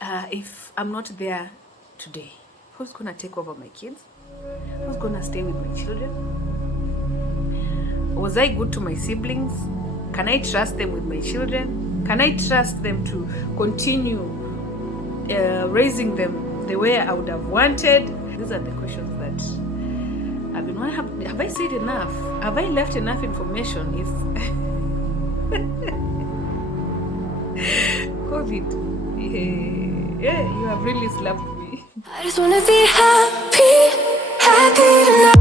if I'm not there today, who's gonna take over my kids? Who's gonna stay with my children? Was I good to my siblings? Can I trust them with my children? Can I trust them to continue raising them the way I would have wanted? These are the questions that I've been wondering. Have I said enough? Have I left enough information? If COVID, yeah, you have really slapped me. I just wanna be happy, happy tonight.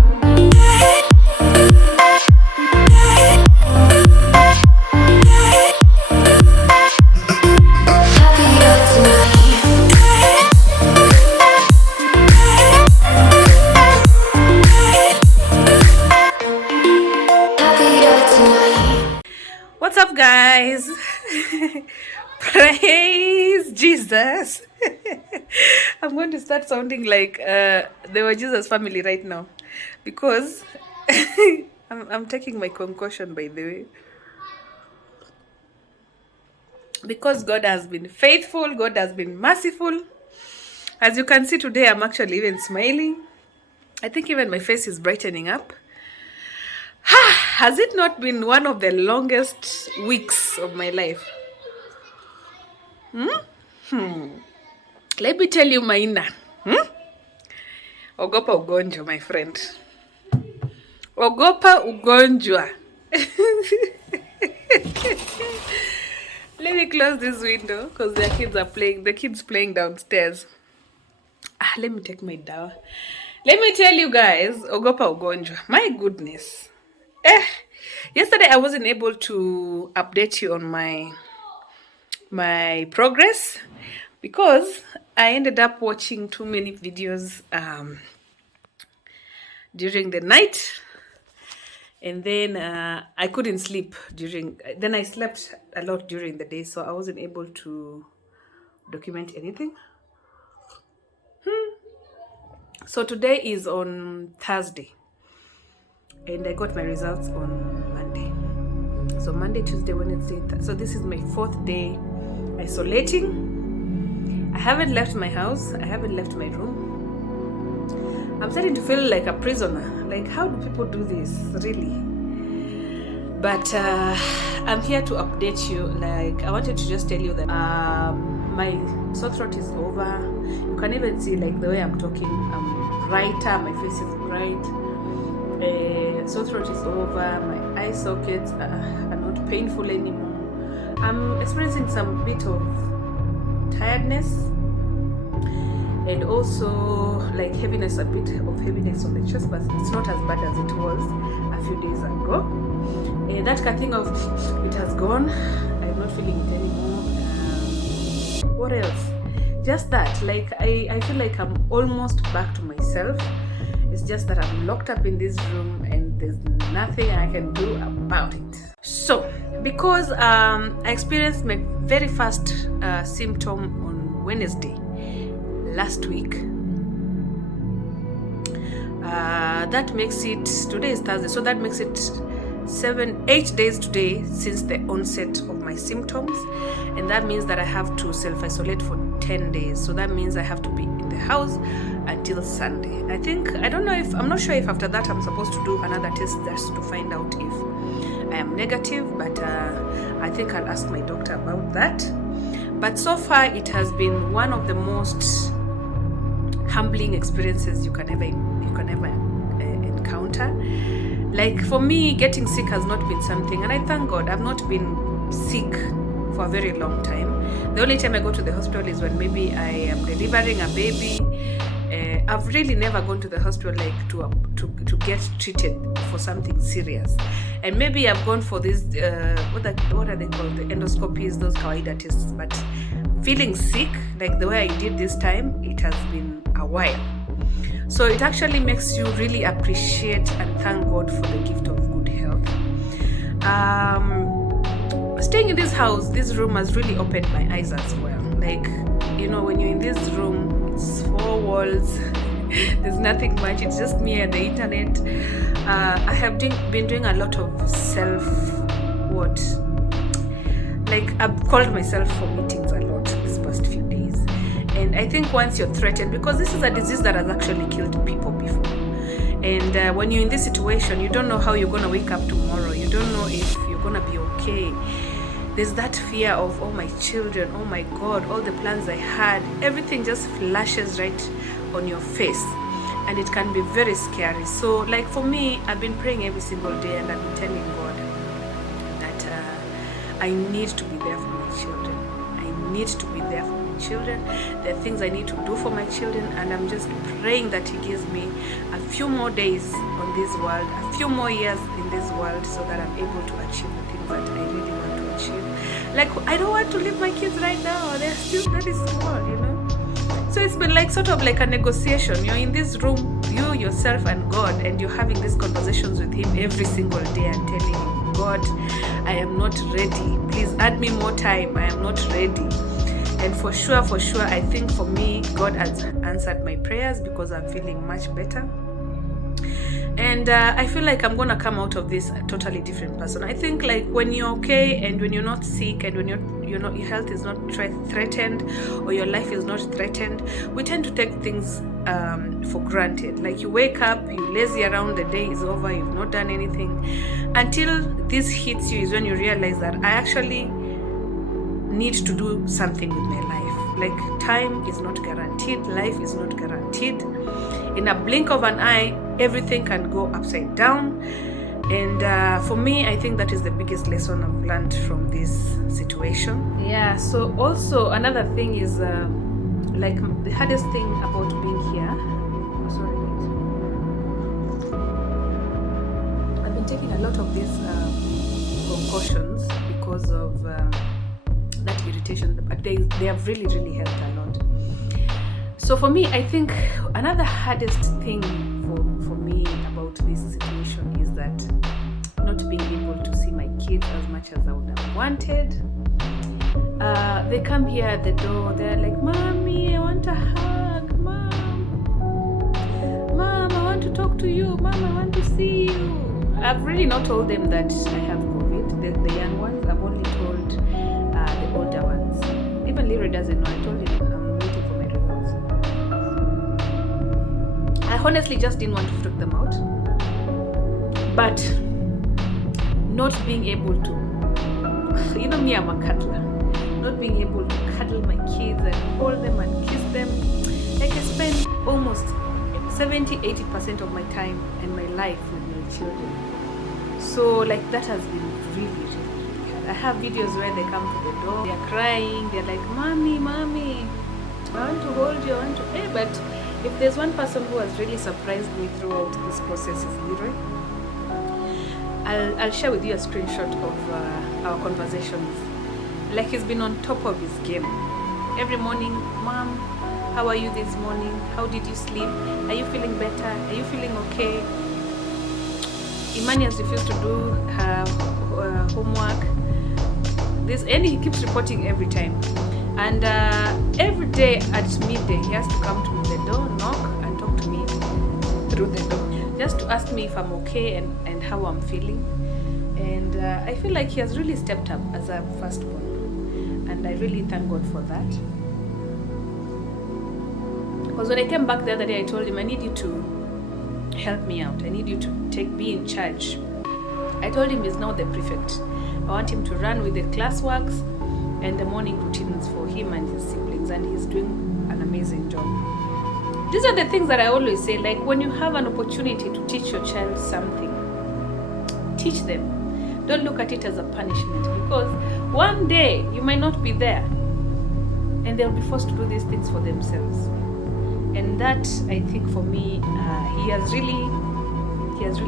What's up, guys? Praise Jesus. I'm going to start sounding like the Were Jesus family right now because I'm taking my concoction, by the way, because God has been faithful, God has been merciful. As you can see today, I'm actually even smiling. I think even my face is brightening up. Has it not been one of the longest weeks of my life? Let me tell you, Maina. Ogopa ugonjwa, my friend. Ogopa ugonjwa. Let me close this window because the kids playing downstairs. Let me take my dawa. Let me tell you guys, ogopa ugonjwa. My goodness. Yesterday I wasn't able to update you on my progress because I ended up watching too many videos during the night, and then I couldn't sleep then I slept a lot during the day, so I wasn't able to document anything. So today is on Thursday, and I got my results on Monday. So Monday, Tuesday, Wednesday. So this is my 4th day isolating. I haven't left my house. I haven't left my room. I'm starting to feel like a prisoner. Like, how do people do this, really? But I'm here to update you. Like, I wanted to just tell you that my sore throat is over. You can even see, like, the way I'm talking. I'm brighter. My face is bright. Sore throat is over. My eye sockets are not painful anymore. I'm experiencing some bit of tiredness and also like heaviness, a bit of heaviness on the chest, but it's not as bad as it was a few days ago. That kind of thing of it has gone. I'm not feeling it anymore. What else? Just that, like I feel like I'm almost back to myself. It's just that I'm locked up in this room and there's nothing I can do about it. So, because I experienced my very first symptom on Wednesday last week, that makes it, today is Thursday, so that makes it 8 days today since the onset of my symptoms, and that means that I have to self-isolate for 10 days. So that means I have to be in the house until Sunday. I'm not sure if after that I'm supposed to do another test just to find out if I am negative, but I think I'll ask my doctor about that. But so far it has been one of the most humbling experiences you can ever encounter. Like, for me, getting sick has not been something, and I thank God I've not been sick for a very long time. The only time I go to the hospital is when maybe I am delivering a baby. I've really never gone to the hospital like to get treated for something serious. And maybe I've gone for these what are they called, the endoscopies, those kawaida tests. But feeling sick like the way I did this time, it has been a while. So it actually makes you really appreciate and thank God for the gift of good health. Staying in this house, this room has really opened my eyes as well. Like, when you're in this room, it's 4 walls. There's nothing much. It's just me and the internet. I have been doing a lot of I've called myself for meetings a lot these past few days. I think once you're threatened, because this is a disease that has actually killed people before, and when you're in this situation, you don't know how you're going to wake up tomorrow. You don't know if you're going to be okay. There's that fear of, oh, my children, oh my God, all the plans I had, everything just flashes right on your face, and it can be very scary. So like for me, I've been praying every single day, and I've been telling God that I need to be there for my children. I need to be there for my children. There are things I need to do for my children, and I'm just praying that He gives me a few more days on this world, a few more years in this world, so that I'm able to achieve the things that I really want to achieve. Like, I don't want to leave my kids right now. They're still very small, you know. So it's been like sort of like a negotiation. You're in this room, you, yourself, and God, and you're having these conversations with Him every single day and telling Him, God, I am not ready. Please add me more time. I am not ready. And for sure, I think for me, God has answered my prayers, because I'm feeling much better. And I feel like I'm gonna come out of this a totally different person. I think like when you're okay, and when you're not sick, and when you're not, your health is not threatened, or your life is not threatened, we tend to take things for granted. Like you wake up, you lazy around, the day is over, you've not done anything, until this hits you is when you realize that I actually need to do something with my life. Like time is not guaranteed, life is not guaranteed. In a blink of an eye, everything can go upside down. And for me, I think that is the biggest lesson I've learned from this situation. Yeah, so also another thing is like the hardest thing about being here. Sorry, guys. I've been taking a lot of these precautions because of that irritation, but they have really, really helped a lot. So for me, I think another hardest thing for me about this situation is that not being able to see my kids as much as I would have wanted. They come here at the door, they're like, Mommy, I want a hug, Mom, I want to talk to you, Mom, I want to see you. I've really not told them that I have COVID, the young ones. I've only told the older ones. Even Lyra doesn't know. I told him I'm waiting for my results. I honestly just didn't want to freak them out. But not being able to, you know me, I'm a cuddler. Not being able to cuddle my kids and hold them and kiss them. Like I spend almost 70-80% of my time and my life with my children. So like that has been really, really hard. I have videos where they come to the door, they're crying, they're like, Mommy, I want to hold you, I want to. Hey, but if there's one person who has really surprised me throughout this process is Leroy. I'll share with you a screenshot of our conversations. Like he's been on top of his game. Every morning, Mom, how are you this morning? How did you sleep? Are you feeling better? Are you feeling okay? Imani has refused to do her homework. And he keeps reporting every time. And every day at midday, he has to come to the door, knock, and talk to me through the door, just to ask me if I'm okay and how I'm feeling. And I feel like he has really stepped up as a firstborn. And I really thank God for that. Because when I came back the other day, I told him, I need you to help me out. I need you to be in charge. I told him he's now the prefect. I want him to run with the classworks and the morning routines for him and his siblings. And he's doing an amazing job. These are the things that I always say, like when you have an opportunity to teach your child something, teach them. Don't look at it as a punishment, because one day you might not be there and they'll be forced to do these things for themselves. And that, I think for me, he has really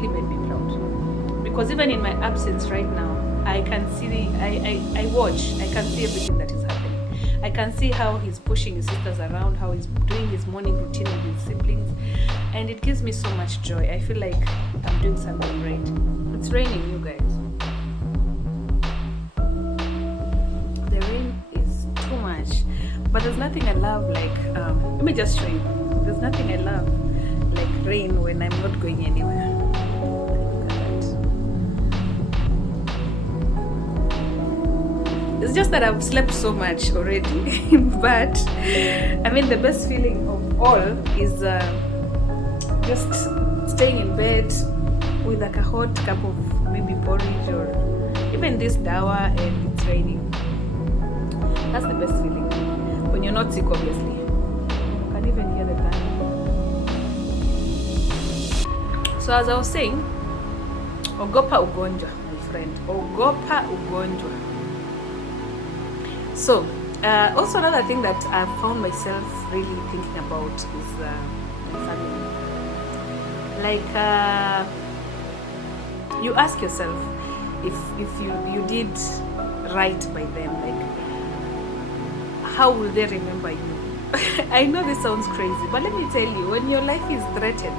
made me proud. Because even in my absence right now, I can see, I watch, I can see everything that is happening. I can see how he's pushing his sisters around, how he's doing his morning routine with his siblings. And it gives me so much joy. I feel like I'm doing something right. It's raining, you guys. But there's nothing I love like, let me just show you. There's nothing I love like rain when I'm not going anywhere. Look at that. It's just that I've slept so much already. But I mean, the best feeling of all is just staying in bed with like a hot cup of maybe porridge or even this dawa and it's raining. That's the best feeling. When you're not sick, obviously. You can even hear the thunder. So as I was saying, ogopa ugonjwa, my friend. Ogopa ugonjwa. So, also another thing that I found myself really thinking about is my family. Like, you ask yourself if you did right by them, like, how will they remember you? I know this sounds crazy, but let me tell you, when your life is threatened,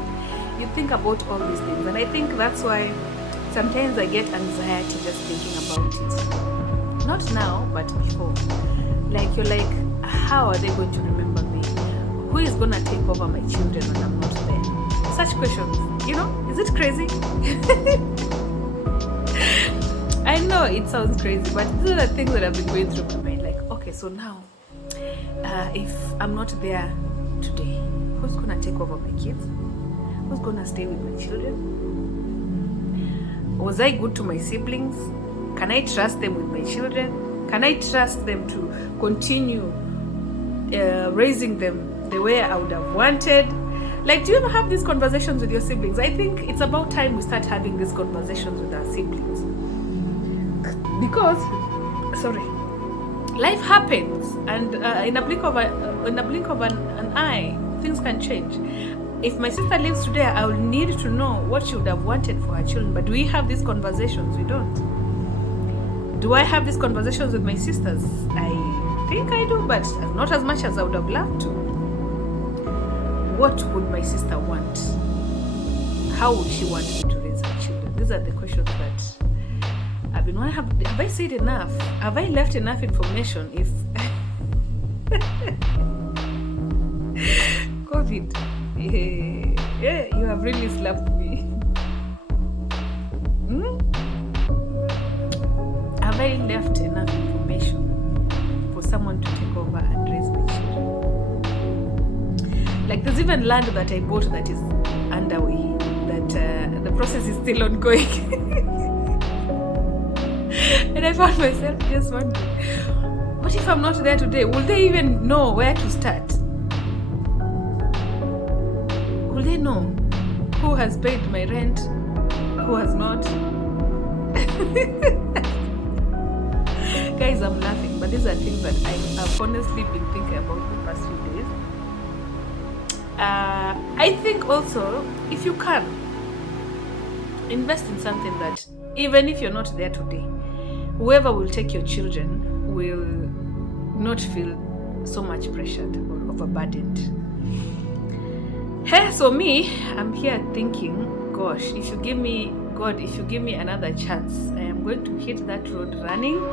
you think about all these things, and I think that's why sometimes I get anxiety just thinking about it. Not now, but before. Like, you're like, how are they going to remember me? Who is going to take over my children when I'm not there? Such questions, you know? Is it crazy? I know it sounds crazy, but these are the things that I've been going through my mind. Like, okay, so now, if I'm not there today, who's going to take over my kids? Who's going to stay with my children? Was I good to my siblings? Can I trust them with my children? Can I trust them to continue raising them the way I would have wanted? Like, do you ever have these conversations with your siblings? I think it's about time we start having these conversations with our siblings. Because, life happens, and in a blink of an eye, things can change. If my sister lives today, I will need to know what she would have wanted for her children. But do we have these conversations? We don't. Do I have these conversations with my sisters? I think I do, but not as much as I would have loved to. What would my sister want? How would she want me to raise her children? These are the questions that I've been wondering. Have I said enough? Have I left enough information? If COVID, yeah, you have really slapped me. Have I left enough information for someone to take over and raise my children? Like, there's even land that I bought that is underway, that the process is still ongoing. And I found myself just wondering, what if I'm not there today? Will they even know where to start? Will they know who has paid my rent, who has not? Guys, I'm laughing, but these are things that I've honestly been thinking about the past few days. I think also, if you can, invest in something that, even if you're not there today, whoever will take your children will not feel so much pressured or overburdened. Hey, so me, I'm here thinking, gosh, if you give me another chance, I am going to hit that road running.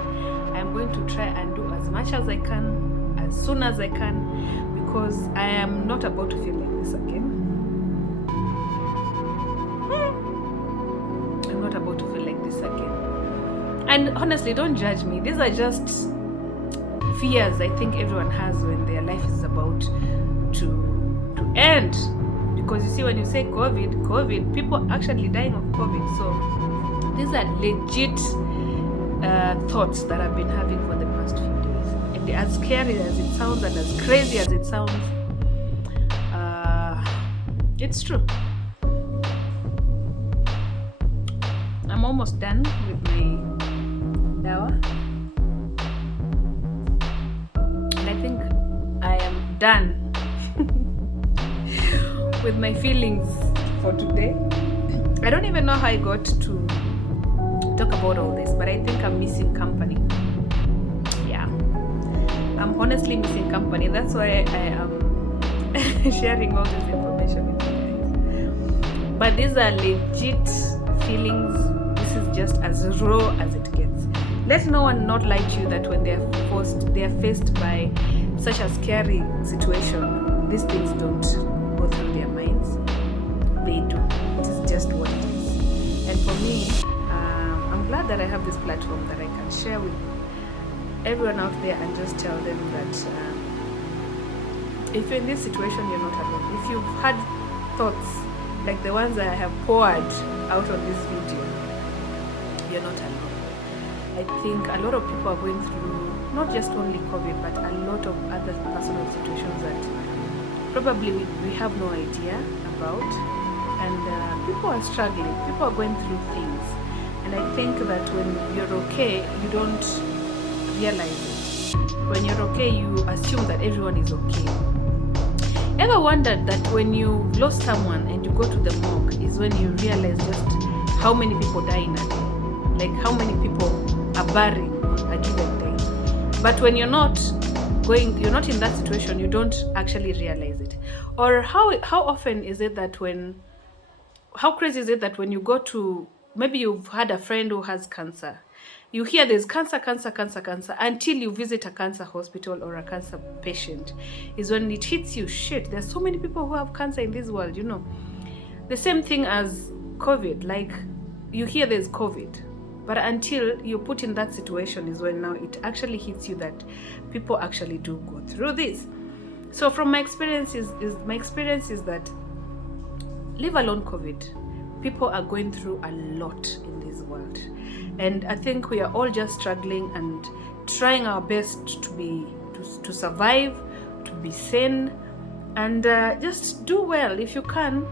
I'm going to try and do as much as I can, as soon as I can, because I am not about to feel like this again. I'm not about to feel like this again. And honestly, don't judge me. These are just fears I think everyone has when their life is about to end. Because you see, when you say COVID, people actually dying of COVID. So these are legit thoughts that I've been having for the past few days. And as scary as it sounds and as crazy as it sounds, it's true. I'm almost done with my dawa. And I think I am done with my feelings for today. I don't even know how I got to talk about all this, but I think I'm missing company. Yeah, I'm honestly missing company. That's why I am sharing all this information with you guys. But these are legit feelings. This is just as raw as it gets. Let no one not lie to you that when they are faced by such a scary situation, these things don't go through their minds. They do. It is just what it is. And for me, I'm glad that I have this platform that I can share with everyone out there and just tell them that if you're in this situation, you're not alone. If you've had thoughts like the ones I have poured out on this video, you're not alone. I think a lot of people are going through not just only COVID, but a lot of other personal situations that probably we have no idea about, and people are struggling, people are going through things, and I think that when you're okay, you don't realize it. When you're okay, you assume that everyone is okay. Ever wondered that when you lost someone and you go to the morgue is when you realize just how many people die in a day, like how many people are buried on a given day? But when you're not in that situation, you don't actually realize it. Or how often is it that how crazy is it that when you go to, maybe you've had a friend who has cancer, you hear there's cancer until you visit a cancer hospital or a cancer patient is when it hits you, shit, there's so many people who have cancer in this world, you know. The same thing as COVID, like you hear there's COVID, but until you're put in that situation is when now it actually hits you that people actually do go through this. So from my experience is that, leave alone COVID, people are going through a lot in this world, and I think we are all just struggling and trying our best to survive, to be sane, and just do well if you can.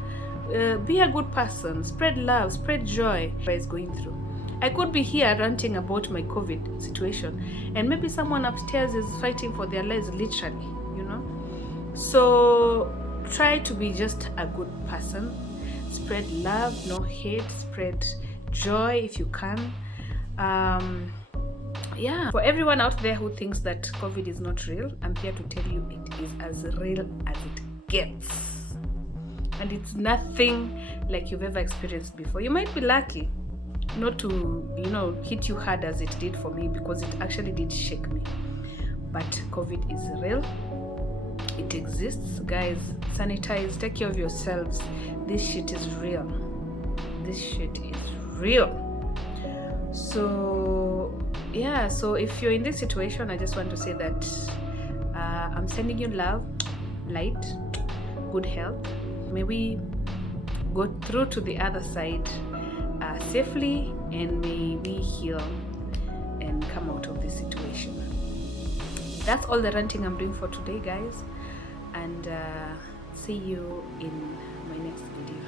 Be a good person, spread love, spread joy. Is going through. I could be here ranting about my COVID situation, and maybe someone upstairs is fighting for their lives, literally, you know. So try to be just a good person. Spread love, no hate, spread joy if you can. Yeah, for everyone out there who thinks that COVID is not real, I'm here to tell you it is as real as it gets. And it's nothing like you've ever experienced before. You might be lucky not to, you know, hit you hard as it did for me, because it actually did shake me. But COVID is real. It exists. Guys, sanitize, take care of yourselves. This shit is real. This shit is real. So yeah, so if you're in this situation, I just want to say that I'm sending you love, light, good health. May we go through to the other side safely, and may we heal and come out of this situation. That's all the ranting I'm doing for today, guys, and see you in my next video.